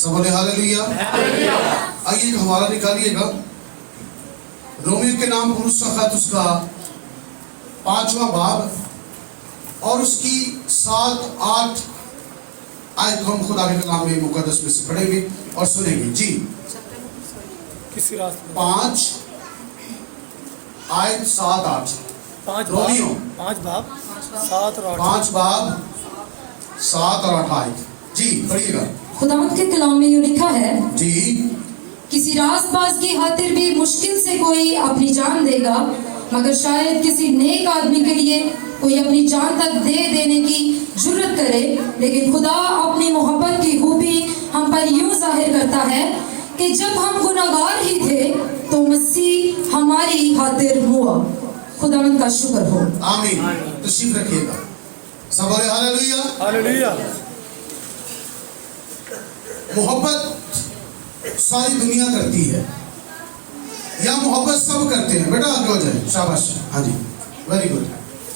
सब बोले हालेलुया। आइए हमारा निकालिएगा रोमियो के नाम पुरुष का खत, उसका 5वां बाब और उसकी 7-8 आयत हम खुदा के कलाम में मुकद्दस में से पढ़ेंगे और सुनेंगे जी। किसी रास्ते 5 आयत 7-8 रोमियो 5 बाब 7 और 8 5 बाब 7 और 8 आयत जी, पढ़िएगा। खुदावंद के कलाम में यूं लिखा है, जी किसी रास्तबाज की खातिर भी मुश्किल से कोई अपनी जान देगा, मगर शायद किसी नेक आदमी के लिए कोई अपनी जान तक दे देने की जुर्रत करे। लेकिन खुदा अपनी मोहब्बत की खूबी हम पर यूं जाहिर करता है कि जब हम गुनाहगार ही थे तो मसीह हमारी खातिर हुआ। खुदावंद का शुक्र हो। आमीन। तशरीफ रखिएगा। सब बोले हालेलुया। हालेलुया। मोहब्बत सारी दुनिया करती है या मोहब्बत सब करते हैं? बेटा आगे हो जाए, शाबाश। हाँ जी, वेरी गुड।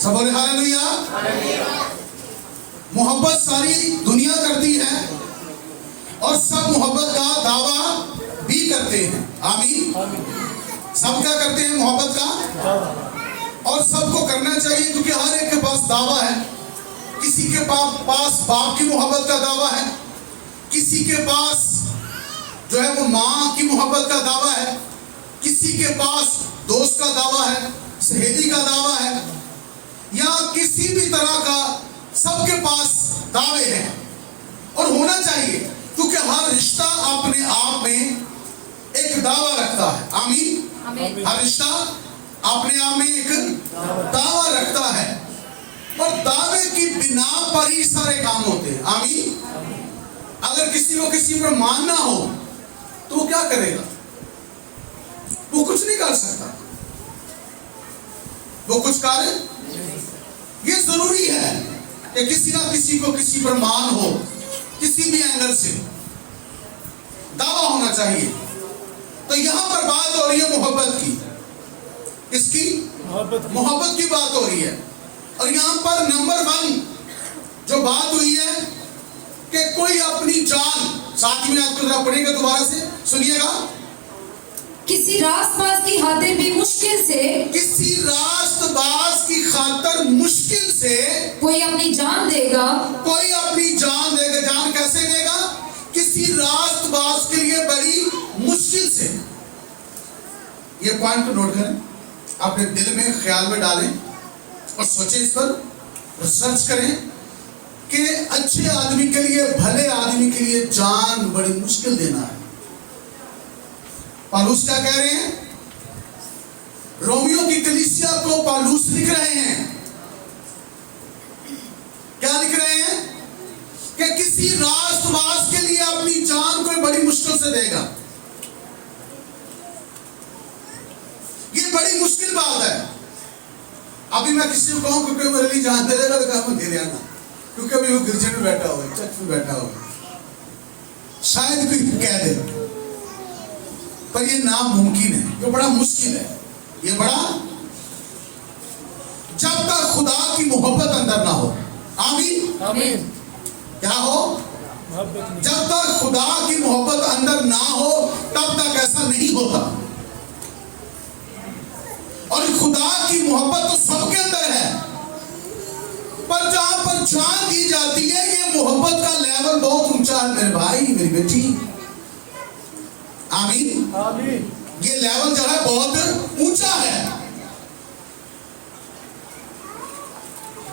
सब बोले हालेलुया। मोहब्बत सारी दुनिया करती है और सब मोहब्बत का दावा भी करते हैं। आमीन। सब क्या करते हैं? मोहब्बत का, और सबको करना चाहिए क्योंकि हर एक के पास दावा है। किसी के पास बाप की मोहब्बत का दावा है, किसी के पास जो है वो माँ की मोहब्बत का दावा है, किसी के पास दोस्त का दावा है, सहेली का दावा है, या किसी भी तरह का सबके पास दावे हैं और होना चाहिए क्योंकि हर रिश्ता अपने आप में एक दावा रखता है। आमीन। हर रिश्ता अपने आप में एक दावा रखता है और दावे की बिना पर ही सारे काम होते हैं। आमीन। अगर किसी को किसी पर मानना हो तो वो क्या करेगा? वो कुछ नहीं कर सकता, वो कुछ कार्य। ये जरूरी है कि किसी ना किसी को किसी पर मान हो, किसी भी एंगल से दावा होना चाहिए। तो यहां पर बात हो रही है मोहब्बत की। किसकी? मोहब्बत की बात हो रही है। और यहां पर नंबर 1 जो बात हुई है कि कोई अपनी जान, साथ में आपको जरा पढ़ेगा, दोबारा से सुनिएगा। किसी रास्तबाज की खातिर भी मुश्किल से, किसी रास्तबाज की खातिर मुश्किल से कोई अपनी जान देगा। कोई अपनी जान देगा। जान कैसे देगा? किसी रास्तबाज के लिए बड़ी मुश्किल से। ये पॉइंट को नोट करें, अपने दिल में, ख्याल में डालें और सोचें इस पर, रिसर्च करें कि अच्छे आदमी के लिए, भले आदमी के लिए जान बड़ी मुश्किल देना है। पौलुस क्या कह रहे हैं? रोमियो की कलीसिया को पौलुस लिख रहे हैं। क्या लिख रहे हैं? कि किसी रास्तबाज के लिए अपनी जान को बड़ी मुश्किल से देगा। ये बड़ी मुश्किल बात है। अभी मैं किसी को कहूं क्योंकि मेरे लिए जान दे देगा तो कहूं दे देना, क्योंकि अभी वो गिरजे में बैठा हुआ है, चर्च में बैठा हुआ है, शायद कोई कह दे, पर ये नामुमकिन है। ये बड़ा मुश्किल है। ये बड़ा, जब तक खुदा की मोहब्बत अंदर ना हो। आमीन। आमीन। क्या हो? जब तक खुदा की मोहब्बत अंदर ना हो तब तक ऐसा नहीं होता। और खुदा की मोहब्बत तो सबके अंदर है, पर जहां पर जान दी जाती है, ये मोहब्बत का लेवल बहुत ऊंचा है मेरे भाई, मेरी बेटी। आमीन। आमीन। ये लेवल जो है बहुत ऊंचा है।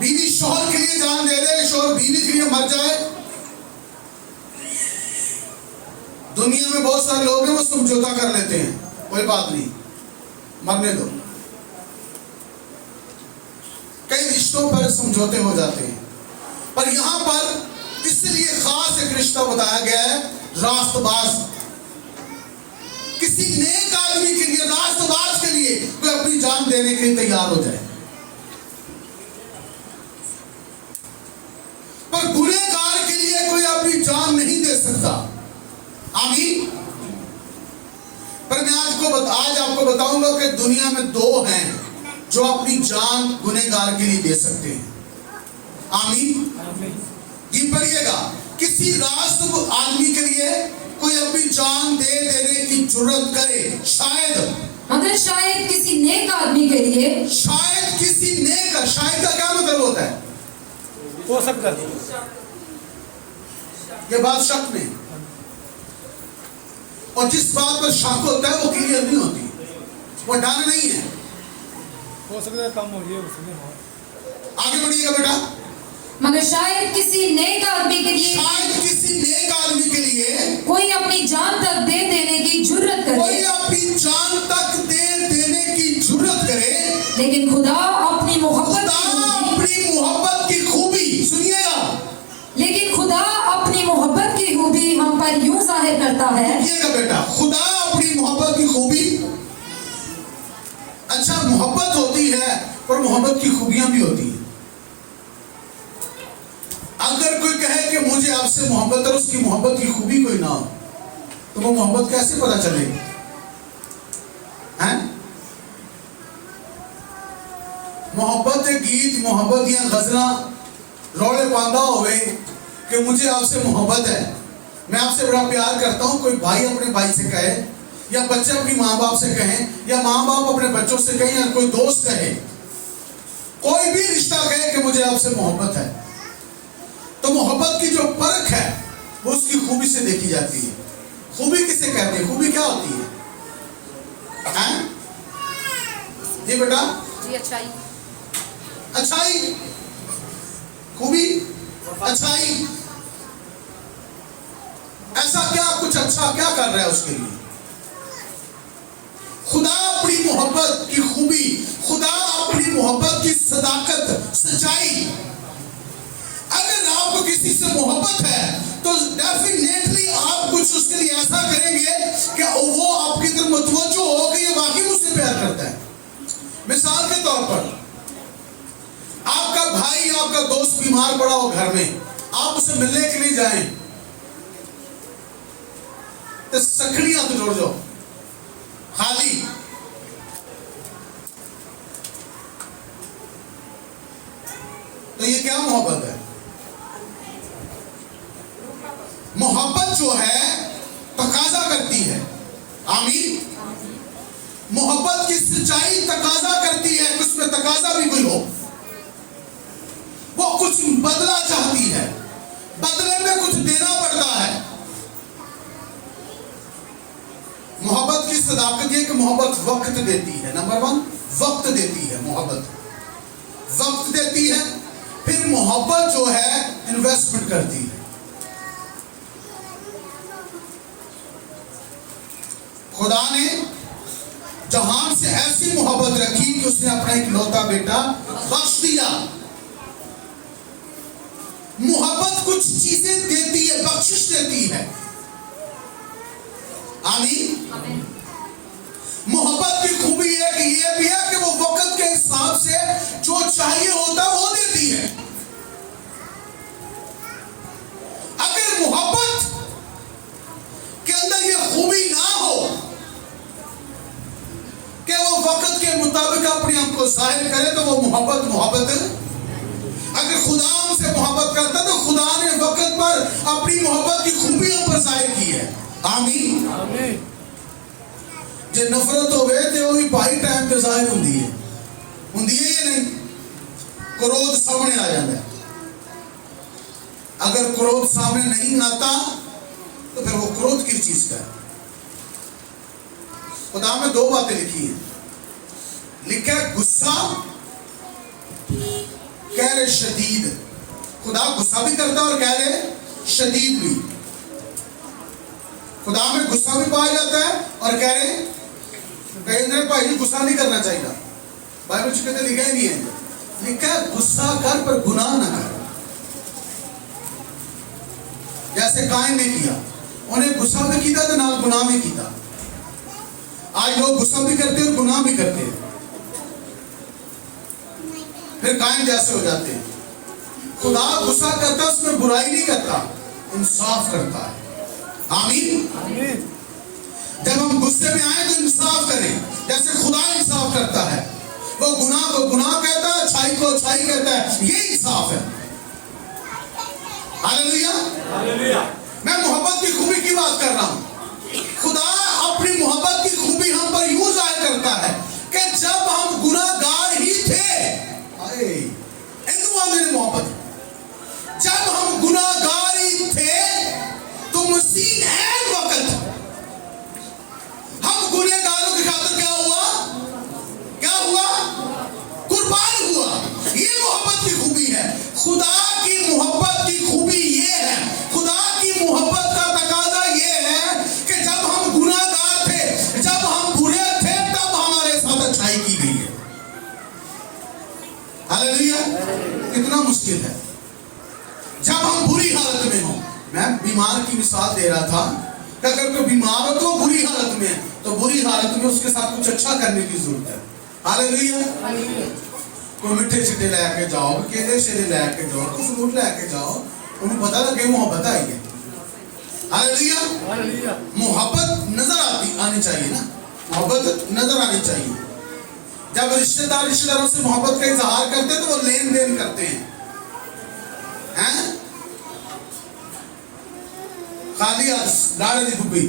बीवी शोहर के लिए जान दे दे, शोहर बीवी के लिए मर जाए। दुनिया में बहुत सारे लोग हैं वो समझौता कर लेते हैं, कोई बात नहीं, मरने दो। कई रिश्तों पर समझौते हो जाते हैं, पर यहां पर इसलिए खास एक रिश्ता बताया गया है, रास्तबाज। किसी नेक आदमी के लिए, रास्तबाज के लिए कोई अपनी जान देने के लिए तैयार हो जाए, पर गुनहगार के लिए कोई अपनी जान नहीं दे सकता। आमीन। पर मैं आज आपको बताऊंगा कि दुनिया में 2 हैं जो अपनी जान गुनहगार के लिए दे सकते हैं। आमीन। ये पढ़िएगा किसी रास्त आदमी के लिए कोई अपनी जान दे देने की जुर्रत करे, शायद, मगर शायद किसी नेक आदमी के लिए, शायद किसी नेक, शायद का क्या मतलब होता है? हो सकता है। ये बात शक में, और जिस बात पर शक होता है वो क्लियर नहीं होती, वो डर नहीं है। हो सकता है कम हो, ये हो सकता है। आगे बढ़िएगा बेटा। मगर शायद किसी नेक आदमी के लिए, शायद किसी नेक आदमी के लिए कोई अपनी जान तक दे देने की जुर्रत कोई करे, अपनी जान तक दे देने की जुर्रत करे, लेकिन खुदा अपनी मोहब्बत खुदा की खूबी, अपनी मोहब्बत की खूबी, सुनिएगा, लेकिन खुदा अपनी मोहब्बत की खूबी हम पर यूं जाहिर करता है। सुनिएगा बेटा, खुदा अपनी मोहब्बत की खूबी, अच्छा मोहब्बत होती है पर मोहब्बत की खूबियां भी होती है। अगर कोई कहे कि मुझे आपसे मोहब्बत है, उसकी मोहब्बत की खूबी कोई ना हो, तो वो मोहब्बत कैसे पता चलेगी? हैं? मोहब्बत के गीत, मोहब्बत या गजला रोले पांदा होवे कि मुझे आपसे मोहब्बत है, मैं आपसे बड़ा प्यार करता हूं। कोई भाई अपने भाई से कहे, या बच्चे अपनी माँ बाप से कहें, या माँ बाप अपने बच्चों से कहें, या कोई दोस्त कहे, कोई भी रिश्ता कहे कि मुझे आपसे मोहब्बत है, तो मोहब्बत की जो परख है वो उसकी खूबी से देखी जाती है। खूबी किसे कहते हैं? खूबी क्या होती है? हैं? जी बेटा, जी अच्छाई, अच्छाई, खूबी, अच्छाई, ऐसा क्या, कुछ अच्छा क्या कर रहा है उसके लिए? खुदा अपनी मोहब्बत की खूबी, खुदा अपनी मोहब्बत की सदाकत, सच्चाई, अगर आपको किसी से मोहब्बत है तो डेफिनेटली आप कुछ उसके लिए ऐसा करेंगे कि वो आपकी तरफ मुतवज्जो हो कि ये वाकई मुझसे प्यार करता है। मिसाल के तौर पर, आपका भाई, आपका दोस्त बीमार पड़ा हो घर में, आप उसे मिलने के लिए जाएं, तो सखड़ियां तो जोड़ जाओ खाली, तो ये क्या मोहब्बत है? मोहब्बत जो है तकाजा करती है, आमीन, मोहब्बत की सच्चाई तकाजा करती है, उसमें तकाजा भी कोई हो, वो कुछ बदला चाहती है, बदले में कुछ देना पड़ता है। मोहब्बत की सदाकत ये कि मोहब्बत वक्त देती है। नंबर 1, वक्त देती है, मोहब्बत वक्त देती है। फिर मोहब्बत जो है इन्वेस्टमेंट करती है। खुदा ने जहान से ऐसी मोहब्बत रखी कि उसने अपना इकलौता बेटा बख्श दिया। मोहब्बत कुछ चीजें देती है, बख्शिश देती है, आमीन। मोहब्बत की खूबी है कि ये भी है कि वो वक्त के हिसाब से जो चाहिए होता है वो देती है। अगर मोहब्बत के अंदर ये खूबी ना हो कि वो वक्त के मुताबिक अपने आप को जाहिर करे, तो वो मोहब्बत अगर खुदा हमसे मोहब्बत करता तो खुदा ने वक्त पर अपनी मोहब्बत की खूबी हम पर जाहिर की है, आमीन। आमीन। जे नफरत हो गए तो भी भाई टाइम पे जाहिर होती है ये नहीं, क्रोध सामने आ जाता है। अगर क्रोध सामने नहीं आता तो फिर वो क्रोध किस चीज का है? खुदा में 2 बातें लिखी हैं, लिखा है गुस्सा, कह रहे शदीद। खुदा गुस्सा भी करता और कह रहे शदीद भी। खुदा में गुस्सा भी पाया जाता है और कह रहे कहेंगे भाई जी गुस्सा नहीं करना चाहिए, बाइबल में लिखा ही नहीं है, लिखा है गुस्सा कर पर गुनाह ना कर। जैसे कायन ने किया, उन्हें गुस्सा भी किया तो नाल गुनाह भी किया। आज लोग गुस्सा भी करते और गुनाह भी करते हैं, फिर कायन जैसे हो जाते हैं। खुदा गुस्सा करता, उसमें बुराई नहीं करता, इंसाफ करता है, आमीन। आमीन। जब हम गुस्से में आए तो इंसाफ करें, जैसे खुदा इंसाफ करता है। वो गुनाह को गुनाह कहता है, अच्छाई को अच्छाई कहता है, ये इंसाफ है। हालेलुया। मैं मोहब्बत की खूबी की बात कर रहा हूं। खुदा अपनी मोहब्बत की खूबी हम पर यूं जाहिर करता है कि जब हम गुनाहगार ही थे, मेरी मोहब्बत, जब हम गुनाहगार ही थे तो मसीह ऐन वक्त हम गुनहगारों की खातिर क्या हुआ, कुर्बान हुआ। ये मोहब्बत की खूबी है। खुदा की मोहब्बत की खूबी ये है, खुदा की मोहब्बत का तकाजा ये है कि जब हम गुनाहगार थे, जब हम बुरे थे, तब हमारे साथ अच्छाई की गई है। हालेलुया। कितना मुश्किल है जब हम बुरी हालत में हो। मैं बीमार की मिसाल दे रहा था कि अगर कोई बीमार हो तो बुरी हालत में है, तो बुरी हालत में उसके साथ कुछ अच्छा करने की जरूरत है। हालेलुया। कोई मिठे छिट्टे लेके जाओ, केले शेरे लेके जाओ, कुछ फ्रूट लेके जाओ, उन्हें पता लगे मोहब्बत आई है। हालेलुया। मोहब्बत नजर आनी चाहिए ना, मोहब्बत नजर आनी चाहिए। जब रिश्तेदारों से मोहब्बत का इजहार करते हैं तो वो लेन देन करते हैं, खाली लाड़े दी गुब्बी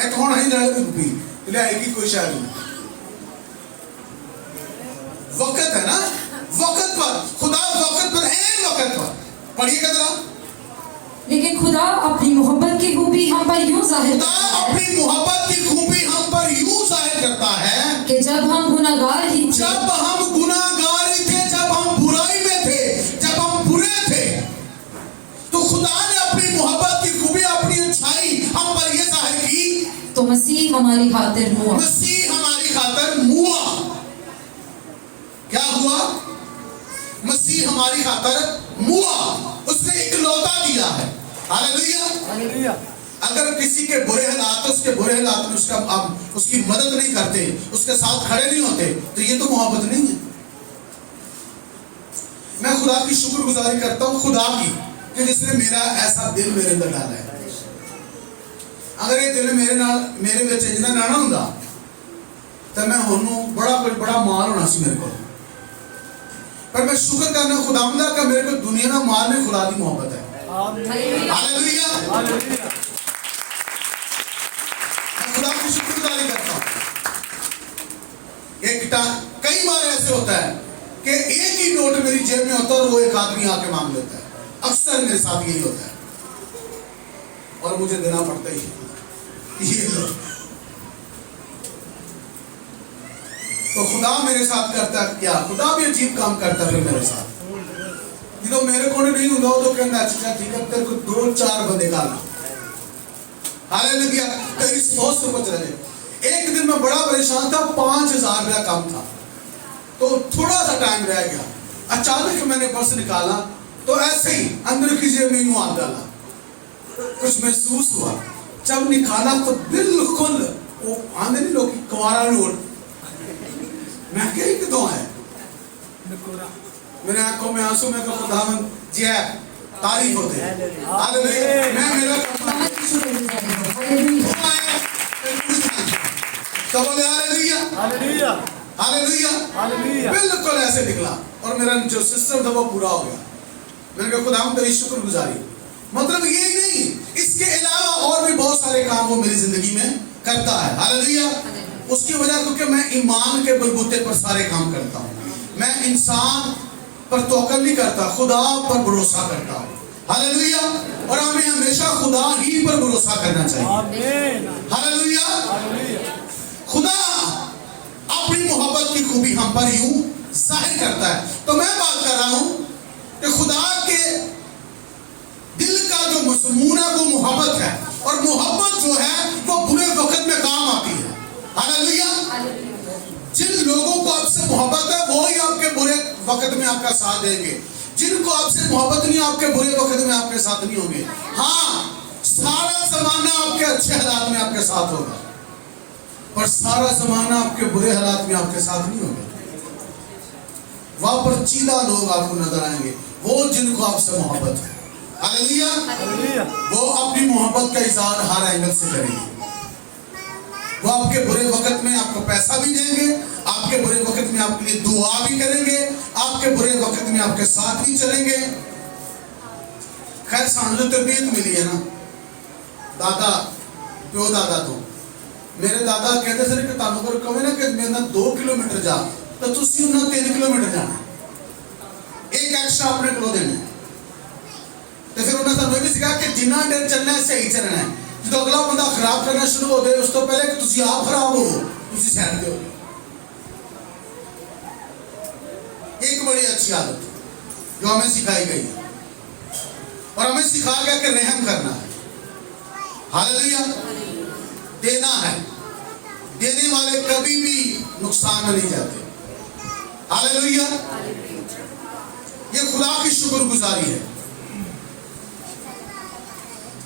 एक होना ही लाड़े दी गुब्बी ले आएगी कोई शायद नहीं। वक्त है ना, वक्त पर खुदा वक्त पर ऐन वक्त पर पढ़िए कदरा। लेकिन खुदा अपनी मोहब्बत की खूबी हम पर यूं जाहिर खुदा अपनी मोहब्बत की खूबी हम पर यूं जाहिर करता है कि जब हम गुनाहगार ही थे, जब हम गुनाहगार ही थे, जब हम बुराई में थे, जब हम बुरे थे, तो खुदा ने अपनी मोहब्बत की खूबी, अपनी अच्छाई हम पर यह जाहिर की, तो मसीह हमारी खातिर हुआ। मसीह हमारी खातिर मुआ। क्या हुआ? मसीह हमारी खातिर मुआ, उसने इकलौता दिया है। हालेलुया। अगर किसी के बुरे हालात, उसके बुरे हालात में उसकी मदद नहीं करते, उसके साथ खड़े नहीं होते, तो ये तो मोहब्बत नहीं है। मैं खुदा की शुक्रगुजारी करता हूँ, खुदा की, कि जिसने मेरा ऐसा दिल मेरे अंदर डाला है। अगर ये दिल मेरे विच इंज ना हुंदा तो मैं होनू बड़ा माल होना सी मेरे को। पर मैं शुक्र करना खुदावंदा का, मेरे को दुनिया का माल नहीं, खुदा की मोहब्बत है। हालेलुया। खुदा की शुक्रगुजारी करता हूँ। कई बार ऐसे होता है कि एक ही नोट मेरी जेब में होता है और वो एक आदमी आके मांग लेता है। अक्सर मेरे साथ यही होता है और मुझे देना पड़ता ही ये लो। तो खुदा मेरे साथ करता है क्या? खुदा भी अजीब काम करता है मेरे साथ। जो मेरे को नहीं होगा तो कहना अच्छा ठीक है, तेरे को 2-4 बंदे डालना। हालेलुया। तेरी सोच से बच रहे। एक दिन मैं बड़ा परेशान था, 5000 रुपया कम था, तो थोड़ा सा टाइम रह गया। अचानक मैंने पर्स निकाला तो ऐसे ही अंदर की जेब में यूं हाथ डाला, कुछ महसूस हुआ। जब निकाला तो बिल्कुल वो आंधे नहीं लोग कुंवारा नोट। मैं क्या कितों है, मेरे आंखों में आंसू में खुदावंद जी है, तारीफ होते हैं। मैं मेरा तो बोले हालेलुया। बिल्कुल ऐसे निकला और मेरा जो सिस्टम था वो पूरा हो गया। मैंने कहा खुदावंद तेरी शुक्रगुजारी। मतलब ये नहीं, इसके अलावा और भी बहुत सारे काम वो मेरी जिंदगी में करता है। हालेलुया। उसकी वजह क्योंकि मैं ईमान के बलबूते पर सारे काम करता हूँ। मैं इंसान पर तवक्कुल नहीं करता, खुदा पर भरोसा करता हूँ। हालेलुया। और हमें हमेशा खुदा ही पर भरोसा करना चाहिए। हालेलुया। खुदा अपनी मोहब्बत की खूबी हम पर यूं जाहिर करता है। तो मैं बात कर रहा हूँ कि खुदा के दिल का जो मज़मून है वो मोहब्बत है, और मोहब्बत जो है वो बुरे वक्त में काम आती है। हालेलुया। जिन लोगों को आपसे मोहब्बत है वो ही आपके बुरे वक्त में आपका साथ देंगे। जिनको आपसे मोहब्बत नहीं, आपके बुरे वक्त में आपके साथ नहीं होंगे। हाँ, सारा जमाना आपके अच्छे हालात में आपके साथ होगा, पर सारा जमाना आपके बुरे हालात में आपके साथ नहीं होगा। वहां पर चीदा लोग आपको नजर आएंगे, वो जिनको आपसे मोहब्बत है। हालेलुया। वो अपनी मोहब्बत का इज़हार हर एंगल से करेंगे। वो आपके बुरे वक्त में आपको पैसा भी देंगे, आपके बुरे वक्त में आपके लिए दुआ भी करेंगे, आपके बुरे वक्त में आपके साथ भी चलेंगे। खैर सानू जो तरबियत मिली है ना दादा प्यो दादा तो मेरे दादा कहते थे कि तुहानू अगर कहे ना कि मेरे नाल 2 किलोमीटर जा तो तुसी उन्हें 3 किलोमीटर जाना, एक एक्स्ट्रा अपने को देना। तो फिर उन्हें सानू भी सिखाया कि जिन्ना देर चलना है सही चलना है, जो अगला बंदा खराब करना शुरू हो जाए उस तो पहले कि तुसी आप खराब हो तुसी साइड दो। एक बड़ी अच्छी आदत जो हमें सिखाई गई है और हमें सिखाया गया कि रहम करना है, हालेलुया, देना है। देने वाले कभी भी नुकसान में नहीं जाते, हालेलुया। ये खुदा की शुक्रगुजारी है।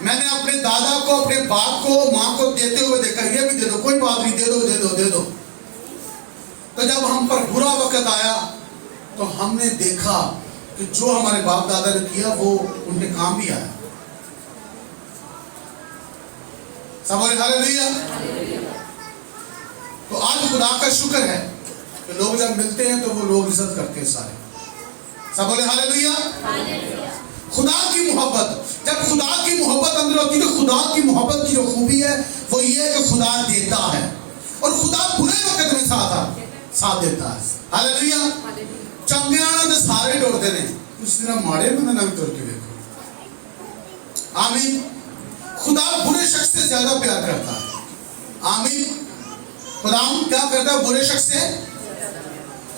मैंने अपने दादा को, अपने बाप को, माँ को देते हुए देखा, ये भी दे दो, कोई बात नहीं, दे दो दे दो दे दो। तो जब हम पर बुरा वक्त आया तो हमने देखा कि जो हमारे बाप दादा ने किया वो उनके काम भी आया। सब बोले हालेलुया। तो आज खुदा का शुक्र है कि लोग जब मिलते हैं तो वो लोग इज्जत करते हैं सारे। सब बोले हालेलुया। खुदा की मोहब्बत, जब खुदा की मोहब्बत अंदर होती है तो खुदा की मोहब्बत की जो खूबी है वो ये है कि खुदा देता है और खुदा बुरे वक्त में साथ देता है, हालेलुया। चंगियां तो सारे टुरते ने, उस दिन माड़े बंदे ना भी टुर के देखो, आमीन। खुदा बुरे शख्स से ज्यादा प्यार करता है, आमीन। खुदा क्या करता है बुरे शख्स से?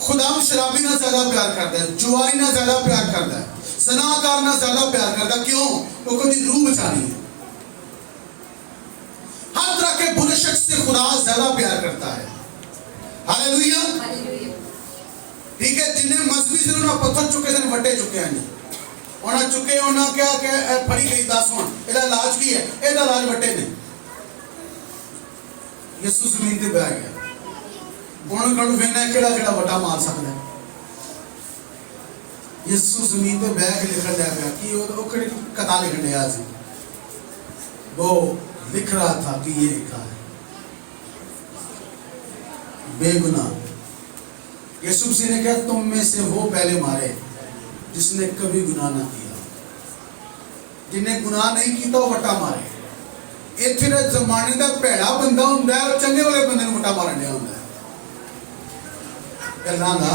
खुदा शराबी ना ज्यादा प्यार करता है, जुआरी ना ज्यादा प्यार करता है, सनाकार ना ज्यादा प्यार करता। क्यों? क्योंकि रूह बचानी है। हर तरह के बुरे शख्स से खुदा ज्यादा प्यार करता है, हालेलुया। ठीक है, जिन्हें मजहबी से उन्होंने पत्थर चुके थे, वटे चुके हैं, उन्हें चुके, उन्हें क्या क्या फड़ी गई 10 मन, ਇਹਦਾ इलाज की है, ਇਹਦਾ इलाज वटे ने। यीशु जमीन पे बैठ गया, उन्होंने कहा वेना केड़ा वटा मार सकता है। यीशु जमीन पे बैठ के लिखा जा गया कि वो केड़ी कथा लिखने दिया सी, वो लिख रहा था कि ये लिखा है बेगुनाह। यीशु मसीह ने कहा तुम में से वो पहले मारे जिसने कभी गुनाह ना किया, जिन्हें गुनाह नहीं किया वो वटा मारे। इत्थे दे जमाने दा भैड़ा बंदा हुंदा है और चंगे वाले बंदे नूं वटा मारन दिया हुंदा है। गल्लां दा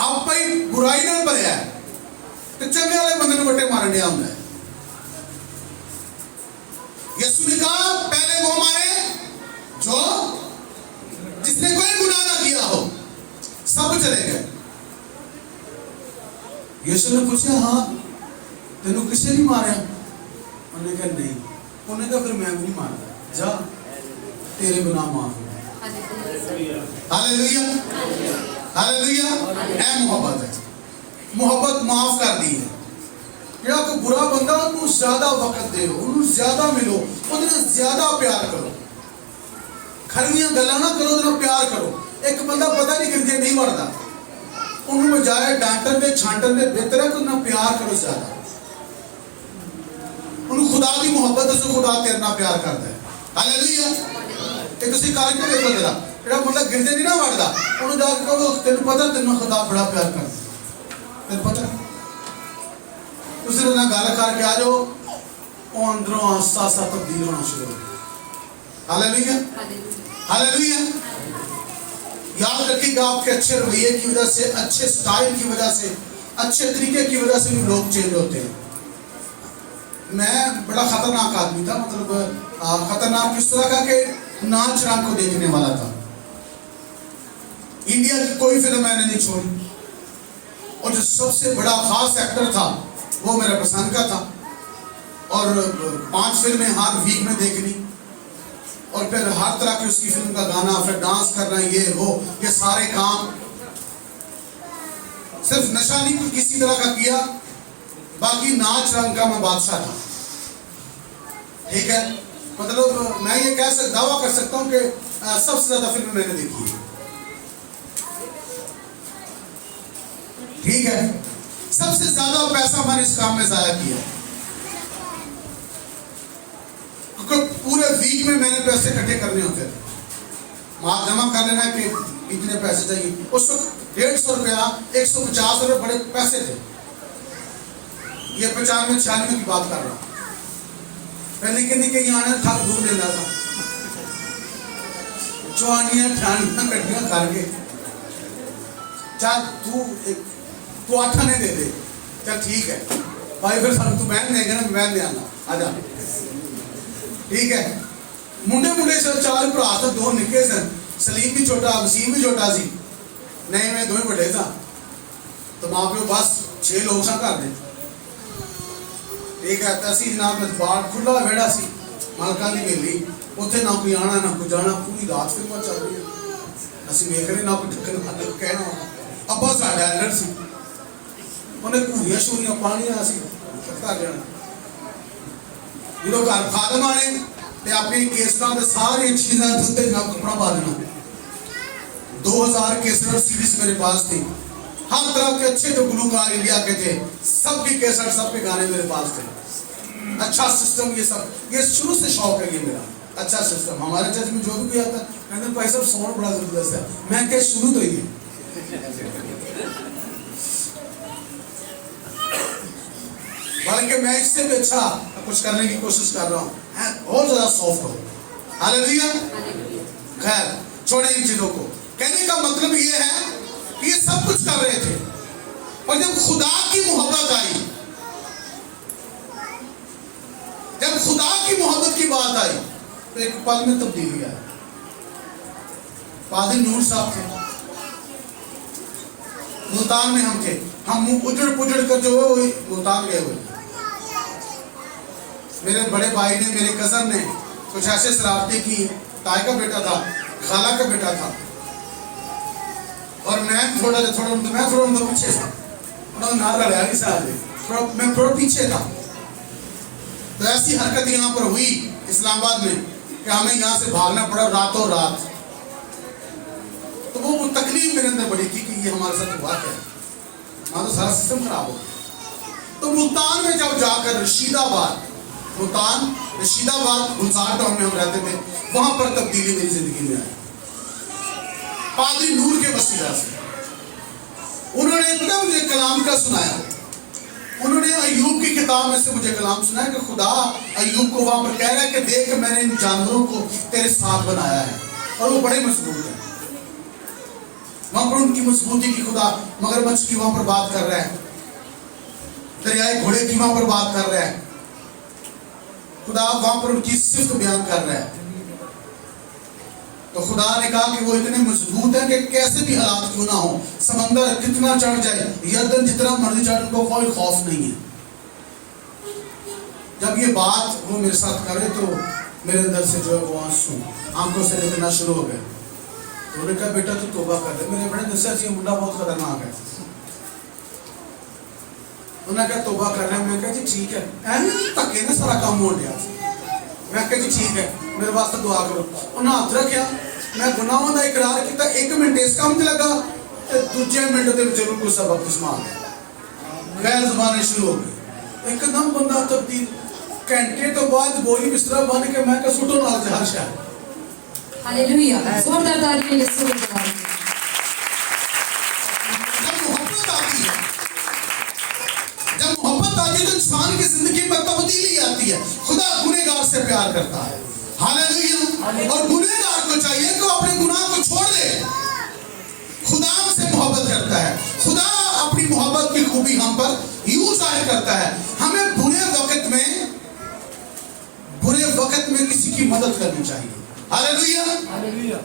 आप ही बुराई नाल भरिया है ते चंगे वाले बंदे नूं वटे मारन दिया हुंदा है। यीशु ने कहा पहले वो मारे जो जिसने कोई गुनाह ना किया हो, सब चले गए। यीशु ने पूछा हाँ तेनू किसने नहीं मारा? उन्होंने कहा नहीं। उन्होंने कहा फिर मैं भी नहीं मारता, जा तेरे गुनाह माफ हो गए। Hallelujah, hallelujah. ऐ मोहब्बत है, मोहब्बत माफ कर दी है। जेड़ा कोई बुरा बंदा उन्हें ज्यादा वक्त दो, उन्हें ज्यादा मिलो, उन्हें ज्यादा प्यार करो, खरियां गल्लां ना करो, उन्हें प्यार करो। एक बंदा पता नहीं कितने नहीं मरता, उन्हें बजाय डांटन दे छांटन दे बेहतर है कि उन्हें प्यार करो ज्यादा। उन्हें खुदा की मोहब्बत से खुदा तेरे नाल प्यार करता है, हालेलुया। एक तुसी कार्यक्रम देखो जरा, जेड़ा बंदा गिरदे नहीं ना वड़दा, उन्हें जाके कहो तेनू पता तेनू खुदा बड़ा प्यार करता, तेनू पता? तुसी उन्हें गल करके आ जाओ, वो अंदरों आस्ता आस्ता तब्दील होना शुरू हो, हालेलुया, हालेलुया। याद रखिएगा आपके अच्छे रवैये की वजह से, अच्छे स्टाइल की वजह से, अच्छे तरीके की वजह से भी लोग चेंज होते हैं। मैं बड़ा खतरनाक आदमी था, मतलब खतरनाक किस तरह का कि नाच राम को देखने वाला था। इंडिया की कोई फिल्म मैंने नहीं छोड़ी और जो सबसे बड़ा खास एक्टर था वो मेरा पसंद का था और 5 फिल्में हर वीक में देखनी और फिर हर तरह की उसकी फिल्म का गाना, फिर डांस करना, ये वो, ये सारे काम। सिर्फ नशा नहीं किसी तरह का किया, बाकी नाच रंग का मैं बादशाह था, ठीक है। मतलब मैं ये दावा कर सकता हूँ कि सबसे ज्यादा फिल्म मैंने देखी है, ठीक है। सबसे ज्यादा पैसा मैंने इस काम में जाया किया, क्योंकि पूरे वीक में मैंने पैसे इकट्ठे करने होते थे। आप जमा कर लेना कि इतने पैसे चाहिए। उस वक्त 150 रुपया, 150 रुपये बड़े पैसे थे, ये 95-96 की बात कर रहा हूँ। पहले के निके यहाँ थक दूर देना था, चौनियाँ ठानियाँ कटियाँ करके चल तू आठा नहीं दे दे, चल ठीक है भाई, फिर तू बहन देगा ना, बहन ले आना आजा, ठीक है। मुंडे से 4 भरा थे, 2 निके सन, सलीम भी छोटा, वसीम भी छोटा सी, नहीं मैं 2 बड़े था, तो माँ प्यो बस 6 लोग सा घर दे, ठीक है। तो असी जनाब बाहर खुला वेड़ा सी, मालका की वेली, उत्थे ना कोई आना ना कोई जाना, पूरी रात फिल्म चल रही है, असी वेख रहे ना कोई ढक्कन वाले कहना, अब्बा साडा एलर्ट सी, उन्हें घूरियां शूरियां पानियां असी घर जाना, जो घर खादम आने ते अपनी केसटां ते सारी चीज़ां उत्ते जनाब कपड़ा पा देना। 2000 कैसेट सीडीज मेरे पास थी, हर तरह के अच्छे जो गुलकार इंडिया के थे, सबकी कैसेट, सबके गाने मेरे पास थे। अच्छा सिस्टम, ये सब, ये शुरू से शौक है ये मेरा, अच्छा सिस्टम। हमारे चर्च में जो भी कोई आता है कहते भाई साहब साउंड बड़ा जबरदस्त है, मैं क्या शुरू तो ही है, बल्कि मैं इससे भी अच्छा कुछ करने की कोशिश कर रहा हूँ, और ज्यादा सॉफ्ट हो। हालेलुया। खैर छोड़े इन चीजों को, कहने का मतलब ये है कि ये सब कुछ कर रहे थे, और जब खुदा की मोहब्बत आई, जब खुदा की मोहब्बत की बात आई, तो एक पल में तब्दीली आई। पादरी नूर साहब थे, मुल्तान में हम थे, हम मुंह उजड़ पुजड़ कर जो है वो मुल्तान गए हुए। मेरे बड़े भाई ने, मेरे कजन ने कुछ ऐसे शरारती की, ताई का बेटा था, खाला का बेटा था, और मैं थोड़ा उनका पीछे था, मैं थोड़ा पीछे था। तो ऐसी हरकत यहाँ पर हुई इस्लामाबाद में कि हमें यहाँ से भागना पड़ा रातों रात। तो वो तकलीफ मेरे अंदर बड़ी थी कि ये हमारे साथ हुआ क्या, वहाँ तो सारा सिस्टम खराब हो गया। तो मुल्तान में जब जाकर रशीदाबाद, मुल्तान रशीदाबाद गुलजार टाउन में हम रहते थे, वहां पर तब्दीली मेरी जिंदगी में आई, पादरी नूर के वसीला से। उन्होंने पता मुझे कलाम का सुनाया, उन्होंने अय्यूब की किताब में से मुझे कलाम सुनाया कि खुदा अय्यूब को वहां पर कह रहा है कि देख मैंने इन जानवरों को तेरे साथ बनाया है, और वो बड़े मजबूत हैं। वहां पर उनकी मजबूती की खुदा मगरमच्छ की वहां पर बात कर रहा है, दरियाए घोड़े की वहां पर बात कर रहा है, खुदा वहां पर उनकी सिफ्त बयान कर रहा है। तो खुदा ने कहा कि वो इतने मजबूत हैं कि कैसे भी हालात क्यों ना हो, समंदर कितना चढ़ जाए, यर्दन जितना मर्जी चढ़, उनको कोई खौफ नहीं है। जब ये बात वो मेरे साथ करे तो मेरे अंदर से जो है वो आंसू आंखों से निकलना शुरू हो गए। तो उन्होंने कहा बेटा तू तौबा कर दे, मेरे बड़े दस्या चाहिए मुंडा बहुत खतरनाक है। उन्होंने कहा तौबा कर रहे हैं, मैं कहा जी ठीक है, ऐसे धक्के ने सारा काम हो गया। मैं कहा जी ठीक है, मेरे वास्ते दुआ करो। उन्हें हाथ रखा, मैं गुनाहों का इकरार किया, 1 मिनट इस काम लगा, तो दूजे मिनट के जरूर कुछ सबक किस्मा आ गया, गैर जबानें शुरू हो गई, एकदम बंदा तब्दील। घंटे तो बाद बोरी बिस्तरा बन के मैं कहा सुटो नाल हर शहर। हालेलुया, जोरदार तालियां यीशु के नाम में। जब मोहब्बत आती है तो इंसान की जिंदगी में तब्दीली आती है। खुदा गुनहगार से प्यार करता है, हालेलुया। और गुनहगार को चाहिए कि अपने गुनाह को छोड़ दे, खुदा से मोहब्बत करता है। खुदा अपनी मोहब्बत की खूबी हम पर यूं जाहिर करता है, हमें बुरे वक्त में किसी की मदद करनी चाहिए। Hallelujah, hallelujah.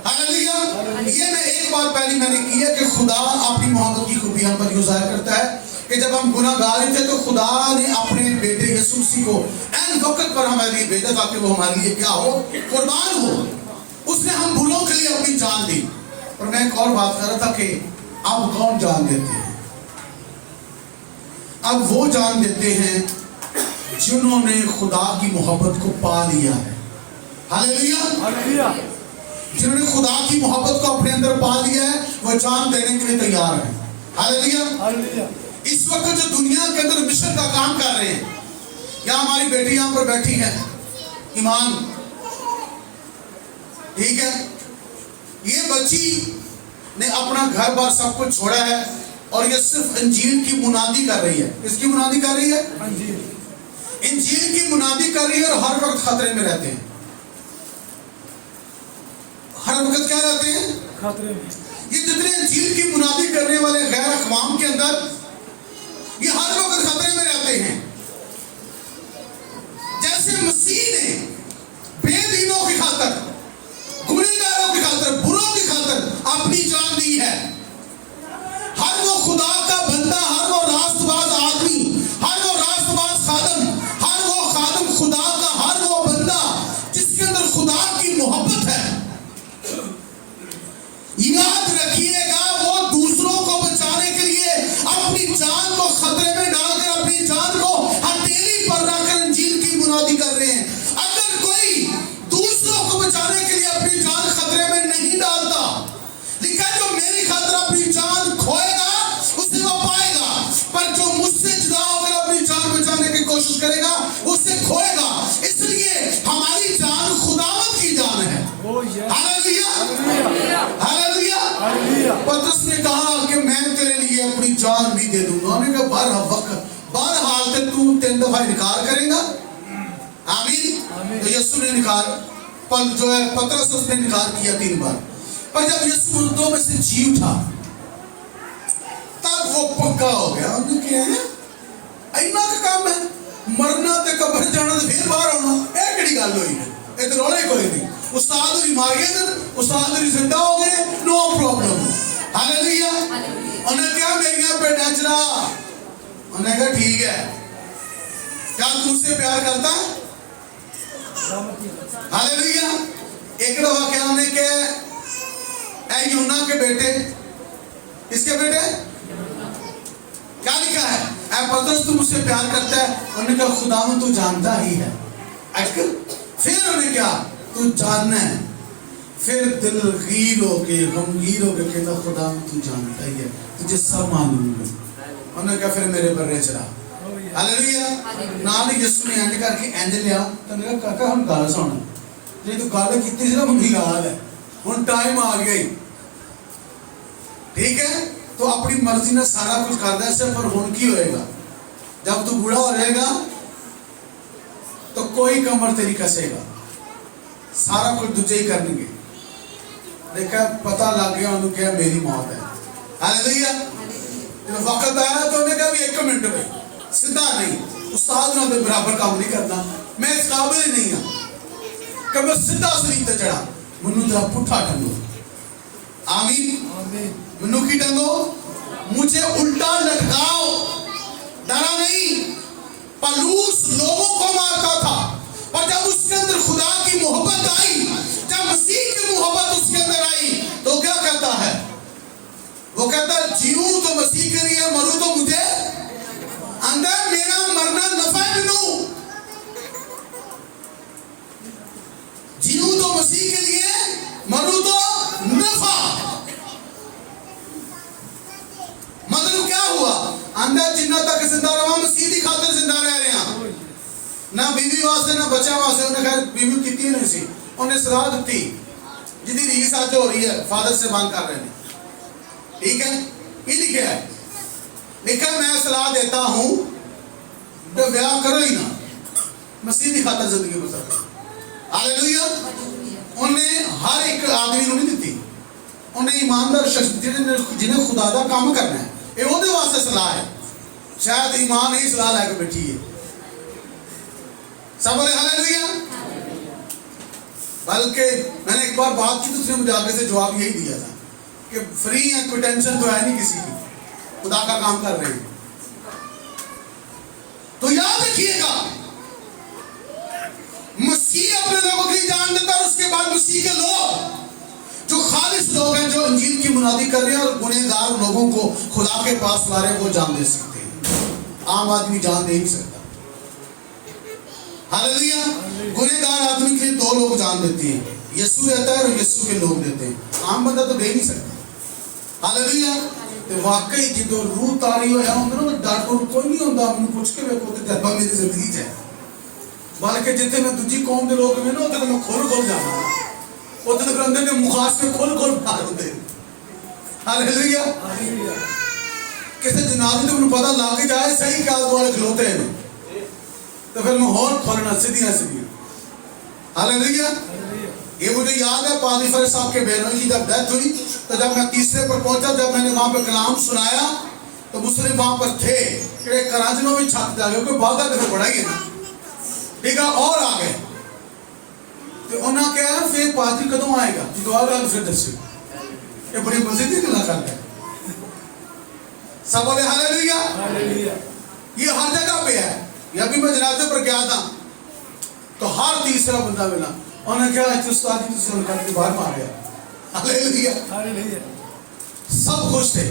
ये मैं एक बार पहले मैंने की है कि खुदा अपनी मोहब्बत की खूबी हम पर यूं जाहिर करता है कि जब हम गुनाहगार थे तो खुदा ने अपने बेटे यीशु मसीह को ऐन वक्त पर हमारे लिए भेजा ताकि वो हमारे लिए क्या हो, कुर्बान हो। उसने हम भूलों के लिए अपनी जान दी। और मैं एक और बात कर रहा था कि अब कौन जान देते हैं? अब वो जान देते हैं जिन्होंने खुदा की मोहब्बत को पा लिया है। Hallelujah, hallelujah. जिन्होंने खुदा की मोहब्बत को अपने अंदर पा लिया है, वो जान देने के लिए तैयार है। Hallelujah, hallelujah. इस वक्त जो दुनिया के अंदर मिशन का काम कर रहे हैं, या हमारी बेटी यहां पर बैठी है ईमान, ठीक है, ये बच्ची ने अपना घर बार सब कुछ छोड़ा है और ये सिर्फ इंजील की मुनादी कर रही है। किसकी मुनादी कर रही है? इंजील की मुनादी कर रही है और हर वक्त खतरे में रहते हैं। हर वक्त क्या रहते हैं? खतरे में। ये जितने इंजील की मुनादी करने वाले गैर अक़वाम के अंदर, ये हर वक्त खतरे में रहते हैं। जैसे मसीह ने बेदीनों की खातर, गुनहगारों की खातर, बुरों की खातर अपनी जान दी है। हर वो खुदा का बंदा, हर वो रास्तबाज आदमी, हर वो रास्तबाज खादम, हर वो खादम खुदा का, हर वो बंदा जिसके अंदर खुदा की मोहब्बत है, याद रखिएगा वो दूसरों को बचाने के लिए अपनी जान को खतरे में डालकर, अपनी जान को हथेली पर रखकर इंजील की मुनादी कर रहे हैं। अगर कोई दूसरों को बचाने के लिए अपनी जान खतरे में नहीं डालता, लिखा जो मेरी खातिर अपनी जान खोएगा उसे वो पाएगा, पर जो मुझसे जुदा होकर अपनी जान बचाने की कोशिश करेगा उसे खोएगा। इसलिए हमारी जान खुदावंद की जान है। Hallelujah, hallelujah. पतरस ने कहा कि मैं तेरे लिए अपनी जान भी दे दूंगा। उन्होंने कहा बहरहाल तू 3 दफा इनकार करेगा। आमीन। तो यीशु ने इनकार, पर जो है पतरस उसने इनकार किया 3 बार। पर जब यीशु मुर्दों में से जी उठा तब वो पक्का हो गया। उन्होंने क्या है इन्ना का काम है, मरना ते कब्र जाना ते फिर बाहर आना, ये केड़ी गल होई है? ये तो रोले कोई नहीं। उस्ताद भी मार गए थे, उस्ताद भी जिंदा हो गए, नो प्रॉब्लम। हालेलुया। उन्हें क्या मेरिया पे नचरा, उन्हें कहा ठीक है, क्या तू उससे प्यार करता है? हालेलुया। एक दफा क्या उन्हें कहा यूना के बेटे, किसके बेटे? क्या लिखा है? ऐ पतरस तू मुझसे प्यार करता है? उन्होंने कहा खुदावंद तू जानता ही है। फिर उन्हें क्या तू जानना है? फिर दिल गीर होके, गमगीर होके कहता खुदावंद तू जानता ही है, तुझे सब मालूम है। उन्होंने कहा फिर मेरे पर चला। हालेलुया। नाल यीशु ने एंड करके एंज लिया तो उन्होंने कहा काका हम गल सुन, जे तू गल कीती सी ना मुंडी याद है, हुण टाइम आ गया ही, ठीक है? तो अपनी मर्जी ने सारा कुछ करदा है, पर हुण की होएगा? जब तू बूढ़ा हो जाएगा तो कोई कमर तेरी कसेगा, सारा कुछ दूजे ही करनेंगे। देखा पता लग गया उन्होंने क्या मेरी मौत है। हालेलुया। जब वक्त आया तो उन्होंने कहा 1 मिनट में सीधा नहीं, उस्ताद ने बराबर काम नहीं करना, मैं इस काबिल ही नहीं हूं कि मैं सीधा सलीब ते चढ़ा, मनु जरा पुठा टंगो। आमीन। मनु की टंगो, मुझे उल्टा लटकाओ। डरा नहीं। पलूस लोगों को मारता था, पर जब उसके अंदर खुदा की मोहब्बत आई, जब मसीह की मोहब्बत उसके अंदर आई, तो क्या कहता है? वो कहता है जीऊं तो मसीह के लिए, मरूं तो मुझे अंदर, मेरा मरना नफा बिनू। जीऊं तो मसीह के लिए, मरूं तो नफा। मतलब क्या हुआ? अंदर जिन्ना तक जिंदा रहा, मसीह की खातिर जिंदा रह रहे हैं। ना बीवी वास्ते ना बच्चा वास्ते। उन्हें खैर बीवी की नहीं सी, उन्हें सलाह दी जिंदी रीस आज हो रही है, फादर से बात कर रहे हैं, ठीक है? ये लिखा है, लिखा मैं सलाह देता हूं तो ब्याह करो ही ना, मसीह की खातिर जिंदगी बसर। हालेलुया। उन्हें हर एक आदमी को नहीं दी, उन्हें ईमानदार शख्स जिन्हें खुदा दा काम करना है, ये ओदे वास्ते सलाह है। शायद ईमान ही सलाह लेकर बैठी है। सब बोले हालेलुया। बल्कि मैंने एक बार बात की तो उसने मुझे आगे से जवाब यही दिया था कि फ्री है, कोई टेंशन तो है नहीं किसी की, खुदा का काम कर रहे हैं। तो याद रखिएगा मसीह अपने लोगों की जान देता है, उसके बाद मसीह के लोग जो खालिस लोग हैं, जो इंजील की मुनादी कर रहे हैं और गुनहगार लोगों को खुदा के पास ला रहे हैं, वो जान दे सकते हैं। आम आदमी जान दे नहीं सकता। हालेलुया। गुनहगार आदमी के लिए 2 लोग जान देते हैं, यीशु रहता है और यीशु के लोग देते हैं। आम बंदा तो दे नहीं सकता। हालेलुया। तो वाकई जो रूह तारी होया होंदा ना, डर कोई नहीं होंदा। मैं पूछ के वेखो ते तजर्बा मेरी जिंदगी च है। बल्कि जिथे मैं दूजी कौम के लोग में ना, उधर मैं खोल जाना, उधर फिर अंदर के मुखास में खोल बाहर होते। हालेलुया। किसी जनाजे तो मैं पता लग जाए सही क्या वाले खलोते हैं तो फिर मैं होर खोलना सीधियां सीधियां। हालेलुया। ये मुझे याद है पादी फरीद साहब के बहनोई की जब डेथ हुई तो जब मैं तीसरे पर पहुंचा, जब मैंने वहां पर कलाम सुनाया तो मुस्लिम वहां पर थे कि कराचनों में छत जा गए, कोई बाधा तो फिर बड़ा ही है ना, ठीक है। और आ गए तो उन्होंने कहा फिर पादरी कदों आएगा जो आएगा फिर दसे, ये बड़ी मजेदार गल्ला करते हैं। सब बोले हालेलुया। ये हर जगह पे है। ये अभी मैं जनाजे पर गया था तो हर तीसरा बंदा मिला, उन्होंने कहा उस्ताद जी तुम करके बाहर मार गया। हालेलुया। सब खुश थे।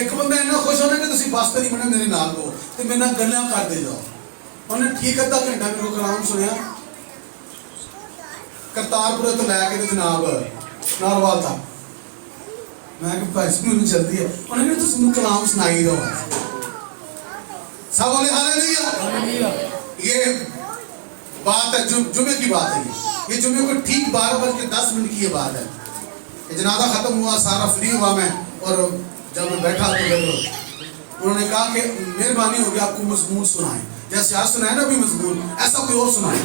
एक बंदा इतना खुश होना कि तुम बस नहीं बने मेरे नाल हो तो मेरे नाल गल्लां कर दे जाओ। उन्हें ठीक अद्धा घंटा मेरे को कलाम सुनिया करतारपुर तो लैके जनाब नारवाल था। मैं भाई मैंने जल्दी है, उन्होंने कहा तुम कलाम सुनाई दो। सब बोले हालेलुया। ये बात है जुमे की बात है। ये जुमे को ठीक 12:10 की ये बात है। ये जनाजा खत्म हुआ, सारा फ्री हुआ मैं, और जब मैं बैठा तो उन्होंने कहा कि मेहरबानी होगी आपको मजमून सुनाए, जैसे आज सुनाए ना अभी मजमून, ऐसा कोई और सुनाए।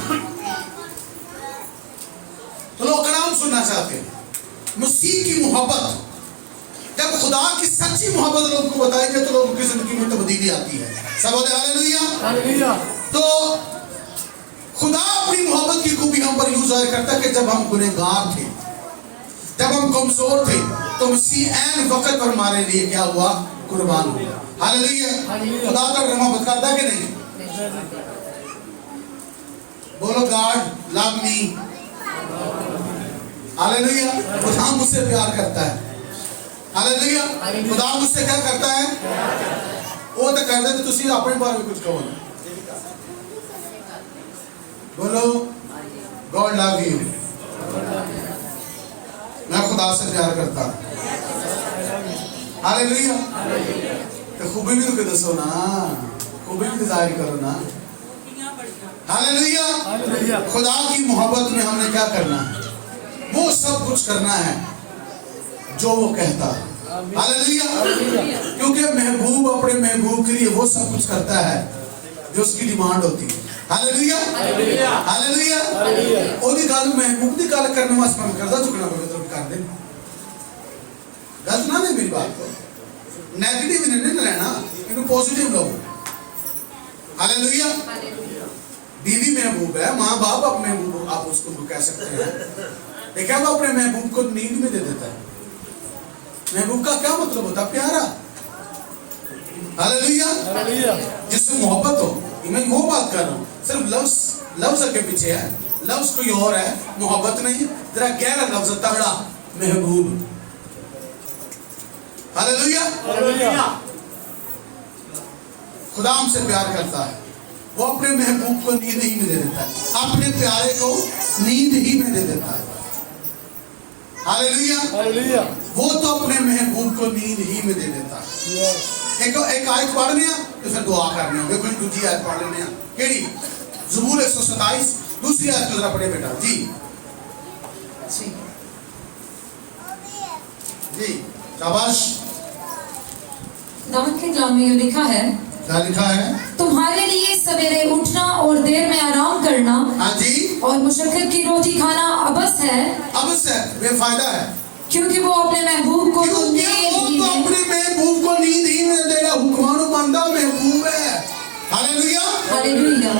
तो लोग कलाम सुनना चाहते हैं। मसीह की मोहब्बत, जब खुदा की सच्ची मोहब्बत लोगों को बताई जाए तो लोगों की जिंदगी में तब्दीली आती है। सब बोले हालेलुया। तो खुदा अपनी मोहब्बत की खूबी हम पर यूं जाहिर करता है कि जब हम गुनहगार थे, जब हम कमजोर थे, तो मसीह ऐन वक्त पर हमारे लिए क्या हुआ, कुर्बान हुआ। हालेलुया। खुदा का मोहब्बत करता है कि नहीं? बोलो गॉड लव मी। हालेलुया। खुदा मुझसे प्यार करता है। हालेलुया। खुदा मुझसे क्या करता है? वो तो कर दे तो तुसी अपने बारे में कुछ कहो ना। बोलो गॉड लव यू। मैं खुदा से प्यार करता हूं। हालेलुया। तो खूबी भी तो दसो ना, खूबी भी जाहिर करो ना। हालेलुया। खुदा की मोहब्बत में हमने क्या करना है? वो सब कुछ करना है जो वो कहता है। हालेलुया। क्योंकि महबूब अपने महबूब के लिए वो सब कुछ करता है जो उसकी डिमांड होती है। हालेलुया। हालेलुया। ओदी गल महबूब दी गल करने वास्ते मैं कर्जा चुकना पड़े तो कर दे। गलत ना ले मेरी बात को, नेगेटिव नहीं लेना, इनको पॉजिटिव लो। हालेलुया। बीवी महबूब है, माँ बाप अपने महबूब, आप उसको कह सकते हैं। देखा वो अपने महबूब को नींद में दे देता है। महबूब का क्या मतलब होता है? प्यारा। हालेलुया। जिससे मोहब्बत हो। मैं वो बात कर रहा हूँ, सिर्फ लफ्ज के पीछे है, लफ्ज कोई और है, मोहब्बत नहीं। जरा गहरा लफ्ज तगड़ा, महबूब। हालेलुया। खुदा हमसे प्यार करता है, वो अपने महबूब को नींद ही में दे देता है, अपने प्यारे को नींद ही में दे देता है। हालेलुया। वो तो अपने महबूब को नींद ही में दे देता है। एक आयत पढ़ने तो फिर दुआ करने हैं। देखो दूसरी आयत पढ़ लेने हैं। केड़ी? ज़बूर 127 दूसरी आयत को जरा पढ़े बेटा जी। जी शाबाश। दाऊद के कलाम में लिखा है, क्या लिखा है? तुम्हारे लिए सवेरे उठना और देर में आराम करना, हाँ जी, और मुशक्कत की रोटी खाना अबस है, अबस है, बेफायदा है। क्योंकि वो अपने महबूब को तो नींद ही में, अपने महबूब को नींद ही में देगा। हुक्मानो मानता महबूब है। हालेलुया। हालेलुया।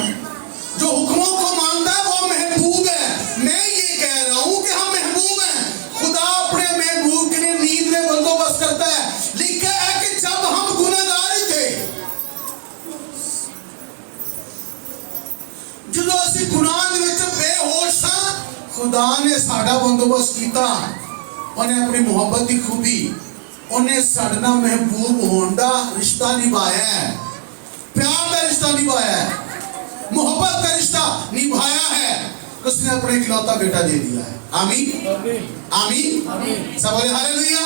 जो हुक्मों को मानता है वो महबूब है। मैं ये कह रहा हूँ कि हम महबूब हैं। खुदा अपने महबूब के लिए नींद में बंदोबस्त करता है। लिखा है कि जब हम गुनहगार थे, जो असि गुनाह दे विच बेहोश सा, खुदा ने साडा बंदोबस्त किया। उन्हें अपनी मोहब्बत की खूबी, उन्हें साडना महबूब होने का रिश्ता निभाया है, प्यार का रिश्ता निभाया है, मोहब्बत का रिश्ता निभाया है। उसने अपने इकलौता बेटा दे दिया है। आमीन आमीन। सब बोले हालेलुया।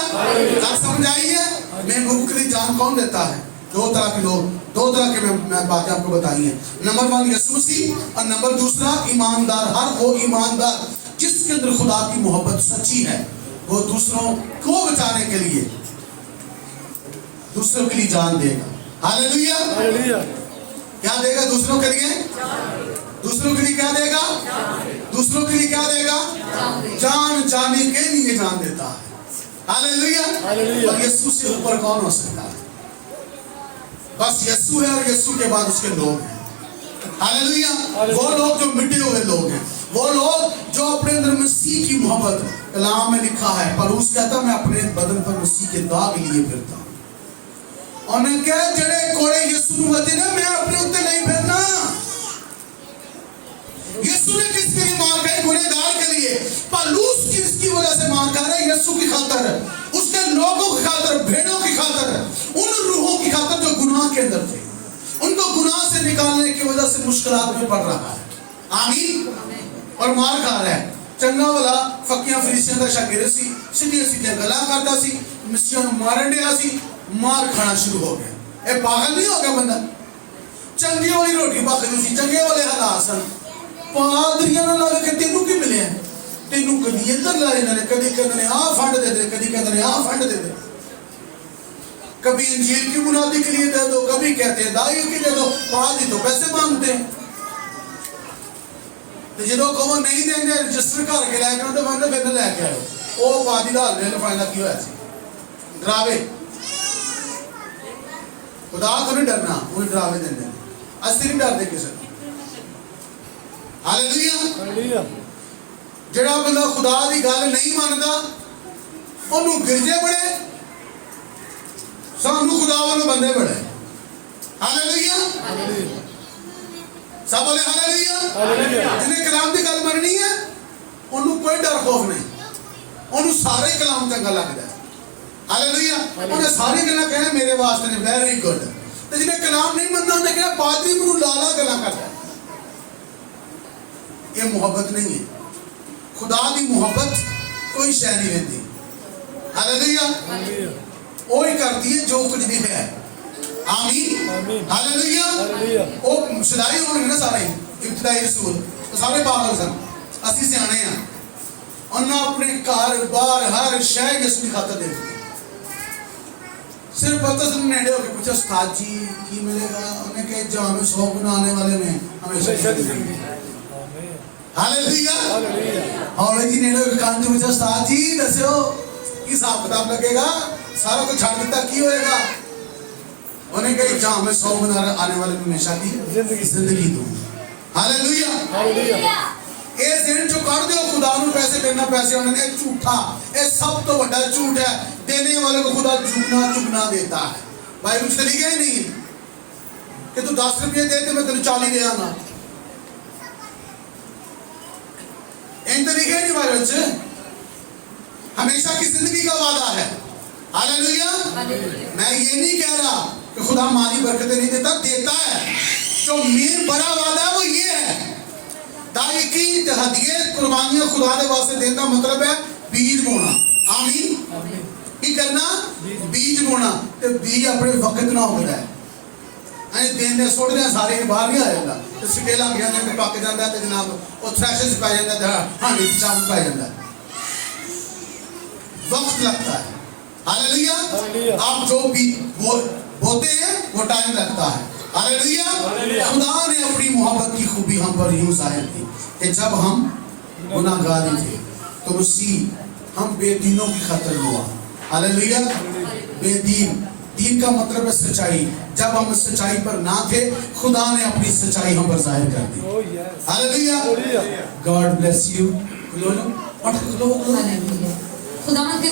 आप समझ आई है? महबूब के लिए जान कौन देता है? दो तरह के लोग, दो तरह के मैं बातें आपको बताई हैं। नंबर 1 यीशु मसीह, और नंबर 2 ईमानदार। हर वो ईमानदार जिसके अंदर खुदा की मोहब्बत सच्ची है, वो दूसरों को बचाने के लिए दूसरों के लिए जान देगा। हालेलुया। हालेलुया। क्या देगा दूसरों के लिए? दूसरों के लिए क्या देगा? दूसरों के लिए क्या देगा? जान जाने के लिए जान देता है। हालेलुया। हालेलुया। और यीशु से ऊपर कौन हो सकता है? बस यीशु है और यीशु के बाद उसके लोग हैं। हालेलुया। वो लोग जो मिटे हुए लोग हैं, वो लोग जो अपने अंदर मसीह की मोहब्बत, कलाम में लिखा है पौलुस कहता मैं अपने बदन पर मसीह के दाग लिए फिरता हूं। उन्हें कहा जड़े कोड़े यीशु ने बते ना मैं अपने उत्ते नहीं फिरना। यीशु ने किसके लिए मार खाई? गुनहगार के लिए। पौलुस किसकी वजह से मार खा रहा है? यीशु की खातिर, उसके लोगों की खातिर, भेड़ों की खातिर, उन रूहों की खातिर जो गुनाह के अंदर थे। उनको गुनाह से निकालने की वजह से मुश्किलात में पड़ रहा है। आमीन। और मार खा रहा है। चंगा वाला फकियां फरीसियां दा शागिर्द सी, सीधे सीधे गला करता सी, मसीह ਨੂੰ मारन दिया सी, मार खाना शुरू हो गया। ए पागल नहीं हो गया बंदा? चंगे वाली रोटी पकदी सी, चंगे वाले हालात सन। पादरियां ने लग के तेनू की मिले हैं? तेनू कदी इधर ला इन्होंने, कदी कहते ने आ फंड दे दे, कदी कहते ने आ फंड दे दे। कभी इंजील की मुनादी के लिए दे दो, कभी कहते हैं दाई की दे दो, बाद ही तो पैसे मांगते हैं। तो जो कहो नहीं देंगे रजिस्टर कर के लैके तो बंदे फिर लैके आए वो बादी का हल ने फायदा की होया सी डरावे। खुदा तो नहीं डरना, उन्हें डरावे देने। असली नहीं डरते किसी। हालेलुया। हालेलुया। जेड़ा बंदा खुदा की गल नहीं मानता ओनू गिरजे बड़े, सानू खुदा वाले बंदे बड़े। हालेलुया। हालेलुया। सब बोले हालेलुया। हालेलुया। जिन्हें कलाम की गल मननी है ओनू कोई डर खौफ नहीं, ओनू सारे कलाम चंगा लगता है। हालेलुया। उन्हें सारी गल्लां कहना मेरे वास्ते ने वेरी गुड। तो जिन्हें कलाम नहीं मनना उन्हें कहना पादरी मैनू लाला गल्लां करता है। ये मोहब्बत नहीं है। खुदा की मोहब्बत कोई शय नहीं रहती। हालेलुया। हालेलुया। वो ही करती है जो कुछ भी है। आमीन। आमीन। हालेलुया। हालेलुया। वो सदाई होंगे ना सारे इब्तदाई रसूल तो सारे पागल सन, असि सियाने हैं। उन्हें अपने घर बार हर शय यीशु की खातिर दे दी। सिर्फ पतरस ने नेड़े होकर पूछा उस्ताद जी की मिलेगा? उन्हें कहा जो हमें 100 गुना आने वाले में हमेशा की जिंदगी। आमीन। हालेलुया। हालेलुया। और जी नेड़े होकर कान से पूछा उस्ताद जी दसो की हिसाब किताब लगेगा? सारा कुछ छाड़ दिता की होएगा? उन्हें कहा जहाँ हमें 100 गुना आने वाले में हमेशा की जिंदगी दूं। हालेलुया। हालेलुया। ये दिन जो कर दो खुदा को पैसे देना, पैसे उन्होंने झूठा, ये सब तो बड़ा झूठ है। देने वाले को खुदा चुगना चुगना देता है। बाइबल से लिखा ही नहीं कि तू 10 रुपये दे तो मैं तेरे 40 दे आऊंगा। इन तो लिखे नहीं बाइबल से। हमेशा की जिंदगी का वादा है। हालेलुया। मैं ये नहीं कह रहा कि खुदा माली बरकतें नहीं देता, देता है। जो मेन बड़ा वादा है वो ये है दाई की हदिये कुर्बानियां खुदा के वास्ते देना, मतलब है बीज बोना। आमीन। की करना? बीज बोना। तो बीज अपने वक्त ना होता है। अरे दिन दे सोड़ दे सारे बाहर नहीं आ जाता तो सिटे लग जाते हैं, पक जाता है, जनाब वो थ्रैशर पै जाता है, हांडी चावल पै जाता है, वक्त लगता है। हालेलुया। आप जो भी बोते हैं वो टाइम लगता है। हालेलुया। खुदा ने अपनी मोहब्बत की खूबी हम पर यूं जाहिर की कि जब हम गुनाहगार थे तो मसीह हम बेदीनों की खातिर हुआ। हालेलुया। बेदीन, दीन का मतलब है सच्चाई। जब हम सच्चाई पर ना थे खुदा ने अपनी सच्चाई हम पर जाहिर कर दी। Oh yes. Hallelujah. Hallelujah. God bless you. Hallelujah. खुदा के